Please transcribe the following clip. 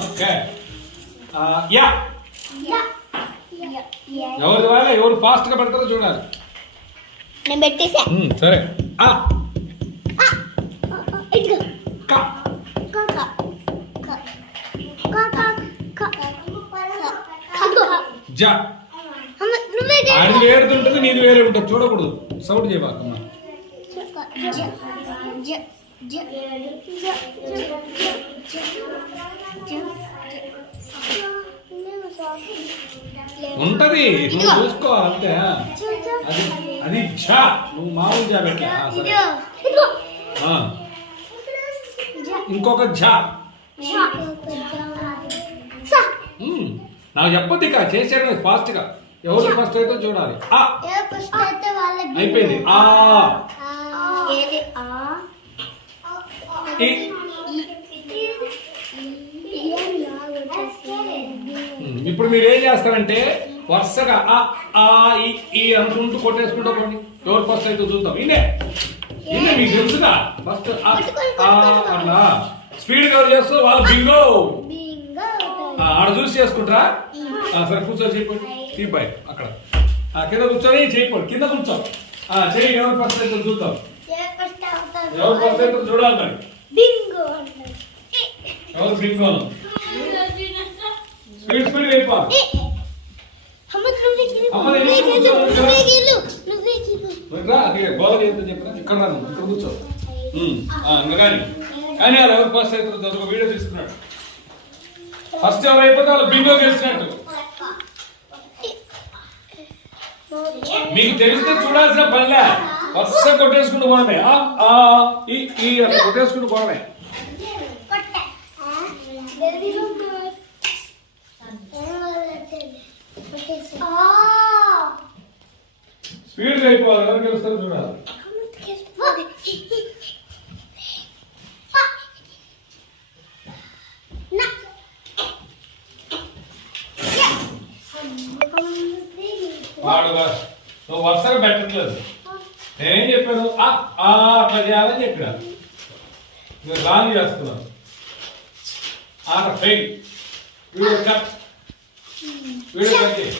Okay yeah ఎవరు వాళ్ళ ఎవరు ఫాస్ట్ గా పెడతారో చూడాలి. నేను పెట్టేసా. సరే ఆ ఇదిగో క జ ఆడిది వేరుది ఉంటుంది, నీది వేరే ఉంటుంది. చూడకూడదు, సౌండ్ చేయబాకమ్మా. ఉంటది, నువ్వు చూసుకోవాలి అంతే. అది అది ఝ, నువ్వు మామూలు జా పెట్టా. సరే ఇంకొక ఝ. నాకు చెప్పొద్దు ఇక, చేసాడు ఫాస్ట్ గా. ఎవరు ఫస్ట్ అయితే చూడాలి. ఆ అయిపోయింది. ఆ ఇప్పుడు మీరు ఏం చేస్తారంటే వరుసగా ఆ ఈ అనుకుంటూ కొట్టేసుకుంటూ పోండి. ఎవరు ఫస్ట్ అయితే చూద్దాం. ఇన్నే మీకు తెలుసుగా. ఫస్ట్ అట్లా స్పీడ్ గా చేస్తూ వాళ్ళు బింగో ఆడ చూసి చేసుకుంటారా. సరే కూర్చొని చేయకండి. తీబాయ్ అక్కడ కింద కూర్చొని చేయకండి. కింద కూర్చో చేయి. ఎవరు ఫస్ట్ అయితే చూద్దాం. ఎవరు ఫస్ట్ అయితే చూడాలి. మరి ఎవరు బింగో స్పీడ్ స్పీడ్ వెళ్ళిపోవాలి. గోల చెప్పరా. ఇక్కడ రాను, ఇక్కడ కూర్చో. ఇంకా కానీ కానీ వాళ్ళు ఎవరు ఫస్ట్ అయితే ఒక వీడియో తీసుకున్నాడు. ఫస్ట్ ఎవరు అయిపోతే వాళ్ళు బింగో గెలిచినట్టు. మీకు తెలిస్తే చూడాల్సిన పనిలే, వరుస కొట్టేసుకుంటూ పోవడమే. ఈ అట్లా కొట్టేసుకుంటూ పోవడమే. స్పీడ్ అయిపోవాలి. ఎవరు గెలుస్తారో చూడాలి. వాడు నువ్వు వరుసగా పెట్టట్లేదు. నేనేం చెప్పాను, అట్లా చేయాలని చెప్పినా. నువ్వు రాంగ్ చేస్తున్నావు. ఆట ఫెయిల్. వీడియో కట్ చేయి.